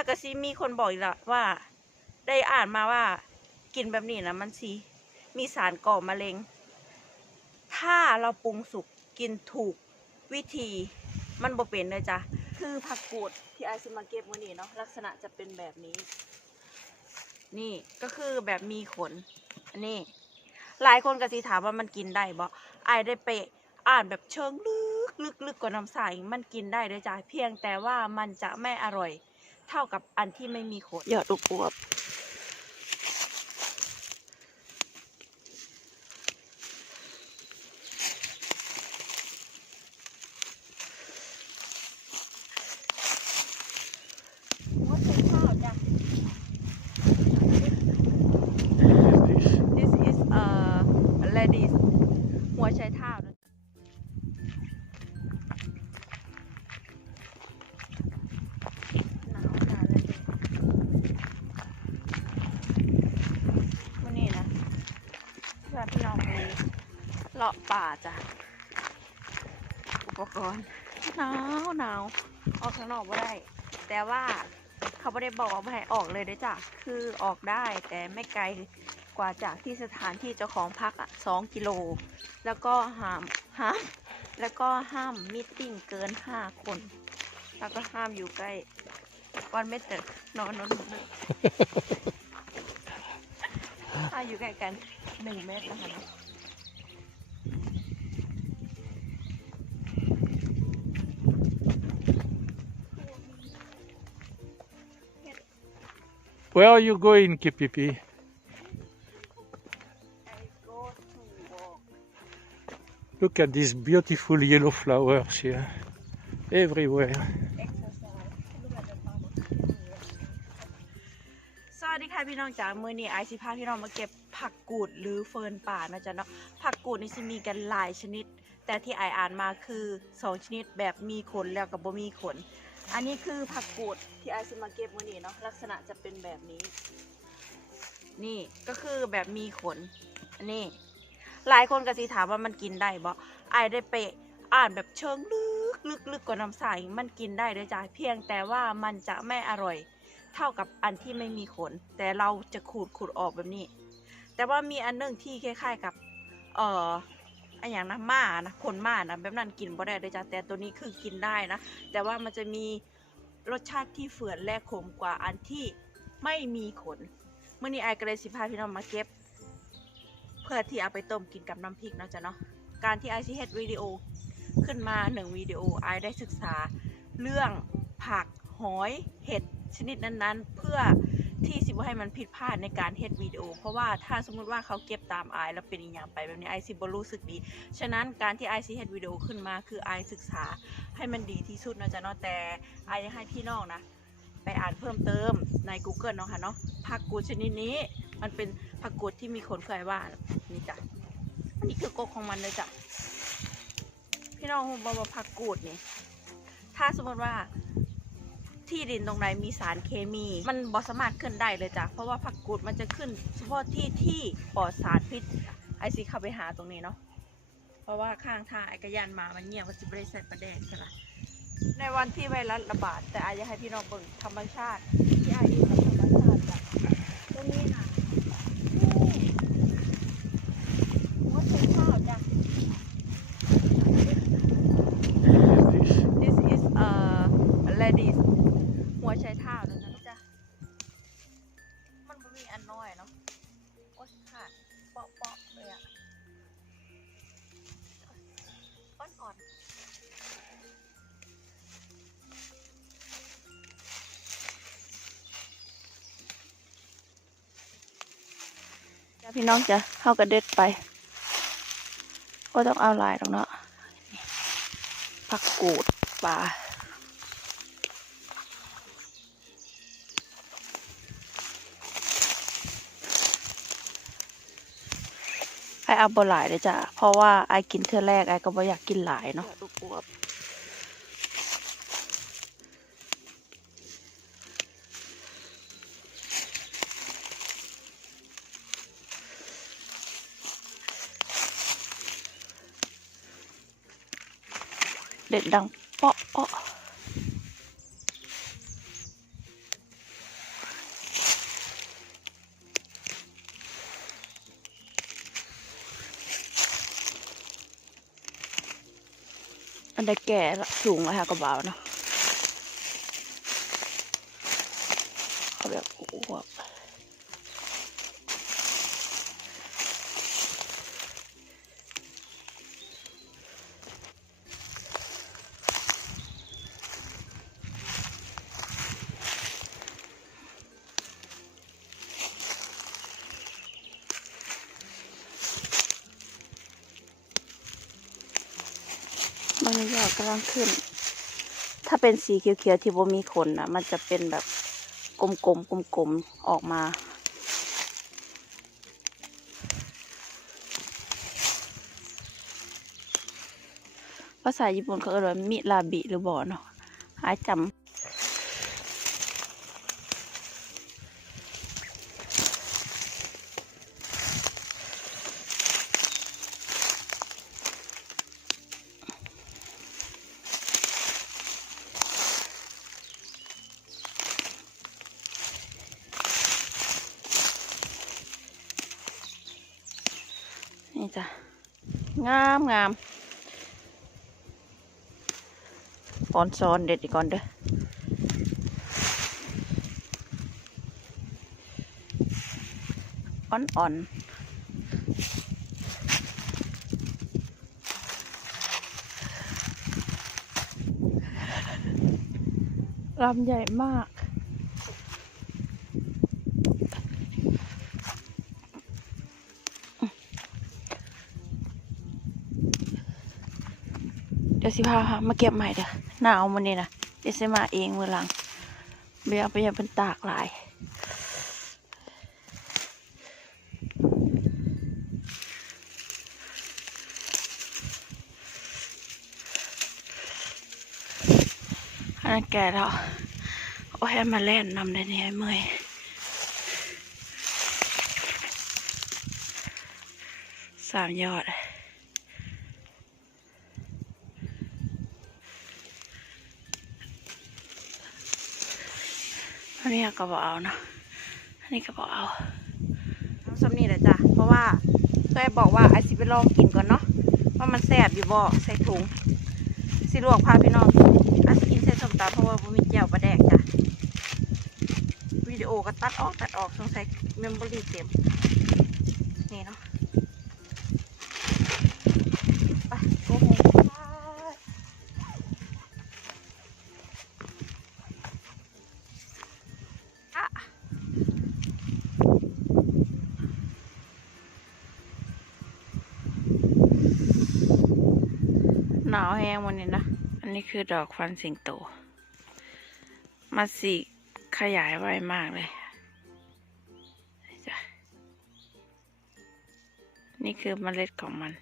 แล้วก็ซีมีคนบอกอีกและว่า ได้อ่านมาว่า กินแบบนี้นะมันสีมีสารก่อมะเร็ง ถ้าเราปรุงสุกกินถูกวิธีมันบ่เป็นเลยจ้ะ คือผักกูดที่ไอซิมาเก็บมื้อนี้เนาะลักษณะจะเป็นแบบนี้ นี่ก็คือแบบมีขน อันนี้ หลายคนก็สิถามว่ามันกินได้บ่ไอายได้ไปอ่านแบบเชิงลึกลึกลึกกว่าน้ำใสมันกินได้เด้อจ้ะเพียงแต่ว่ามันจะไม่อร่อย เท่ากับอันที่ไม่มีขนยอดลูกบวบหัวใช้ข้าว เลาะป่าจ้ะ อุปกรณ์หนาวหนาวออกข้างนอกไม่ได้ แต่ว่าเขาไม่ได้บอกว่าไม่ให้ออกเลยเด้อจ้ะ คือออกได้แต่ไม่ไกลกว่าจากที่สถานที่เจ้าของพักอะสองกิโล แล้วก็ห้ามห้ามแล้วก็ห้ามมิทติ้งเกินห้าคน แล้วก็ห้ามอยู่ใกล้วันเมตรนอนนอนนอนถ้ามอยู่ใกล้กันหนึ่งเมตรนะคะ Where are you going, Kipipi? I go to walk Look at these beautiful yellow flowers here. Everywhere. exercise สวัสดีค่ะพี่น้องจ๋ามือนี้ไอซิพาพี่น้องมาเก็บผักกูดหรือเฟิร์นป่านะจ๊ะเนาะ ผักกูดนี่สิมีกันหลายชนิด แต่ที่ไออ่านมาคือสองชนิดแบบมีขนแล้วกับบ่มีขน อันนี้คือผักกูดที่ไอซิมาเก็บมือนี้เนาะลักษณะจะเป็นแบบนี้ นี่ก็คือแบบมีขน อันนี้ หลายคนก็สิถามว่ามันกินได้บ่ไอได้ไปอ่านแบบเชิงลึกลึกลึกกว่าน้ำใสมันกินได้เด้อจ้ะเพียงแต่ว่ามันจะไม่อร่อย เท่ากับอันที่ไม่มีขน แต่เราจะขูดขูดออกแบบนี้ แต่ว่ามีอันนึงที่คล้ายๆกับ เอ่อ อันอย่างนะม้านะขนมานะแบบนั้นกินบ่ได้เลยจ้ะแต่ตัวนี้คือกินได้นะ แต่ว่ามันจะมีรสชาติที่เฝื่อนและขมกว่าอันที่ไม่มีขนเมื่อนี้ไอก็เลยสิพาพี่น้องมาเก็บ เพื่อที่เอาไปต้มกินกับน้ำพริกเนาะจ้ะเนาะการที่ไอซีเฮ็ดวิดีโอขึ้นมาหนึ่งวิดีโอไอได้ศึกษาเรื่องผักหอยเห็ดชนิดนั้นๆ เพื่อ ที่สิบ่ให้มันผิดพลาดในการเฮ็ดวิดีโอ เพราะว่าถ้าสมมุติว่าเขาเก็บตามไอแล้วเป็นอีกอย่างไปแบบนี้ไอซีบ่รู้สึกดี ฉะนั้นการที่ไอซีเฮ็ดวิดีโอขึ้นมาคือไอศึกษาให้มันดีที่สุดเนาะจ้ะเนาะแต่ไอยังให้พี่น้องนะไปอ่านเพิ่มเติมใน Google เนาะค่ะเนาะผักกูดชนิดนี้ มันเป็นผักกูดที่มีขนเคยว่านี่จ้ะอันนี้คือกกของมันเลยจ้ะพี่น้องบอกว่าผักกูดนี่ถ้าสมมติว่า ที่ดินตรงไหนมีสารเคมี มันบอสามารถขึ้นได้เลยจ้ะเพราะว่าผักกูดมันจะขึ้น เฉพาะที่ที่ปลอดสารพิษไอซีเข้าไปหาตรงนี้เนาะเพราะว่าข้างทางไอกระยานมามันเงียบก็จะไม่ได้ใส่ประแดงใช่ไหมในวันที่ไวรัสระบาด แต่อาจจะให้พี่น้องเบิ่งธรรมชาติที่อายุกับธรรมชาติจ้ะตรงนี้นะ พี่น้องจะเข้ากระเด็ดไป ก็ต้องเอาลายตรงเนาะผักกูดปลาไอเอาบ่หลายเลยจ้ะ เพราะว่าไอกินเทื่อแรกไอก็บ่อยากกินหลายเนาะ เด็ดดังเปาะเปาะอันใดแก่สูงแล้วค่ะกระเบาเนาะเขาแบบอวบ กำลังขึ้น ถ้าเป็นสีเขียวๆที่บ่มีขนนะมันจะเป็นแบบกลมๆกลมๆออกมา ภาษาญี่ปุ่นเขาเรียกว่ามิราบิหรือบ่เนาะหายจำ นี่จ้ะ งามงามก่อนซ้อนเด็ดอีกก่อนเด้ออ่อนอ่อนลำใหญ่มาก เดี๋ยวสิพามาเก็บใหม่เด้อหนาวมันนี่นะเดี๋ยวสิมาเองมือหลังเบียไปยังเป็นตากหลายอันนั้นแก่แล้ว โอ้ยให้มาเล่นนำได้เนี่ยเมื่อยสามยอด อั นนี้ก็บอกเอานะอันนี้ก็บอกเอาเอาซ้ำนี่แหละจ้ะ เพราะว่าเคยบอกว่าไอซิไปลองกินก่อนเนาะ ว่ามันแซ่บอยู่บ่ใส่ถุง สิลวกพาพี่น้องไอาสิกินใส่ส้มตำเพราะว่าบุมีเจียวปลาแดกจ้ะ วิดีโอก็ตัดออกตัดออกสงสัยเมมโมรี่เต็ม นี่เนาะ ไปโกโฮมอะ หนาวแห้งวันนี้นะ อันนี้คือดอกฟันสิงโต มาสีขยายไวมากเลย นี่คือเมล็ดของมัน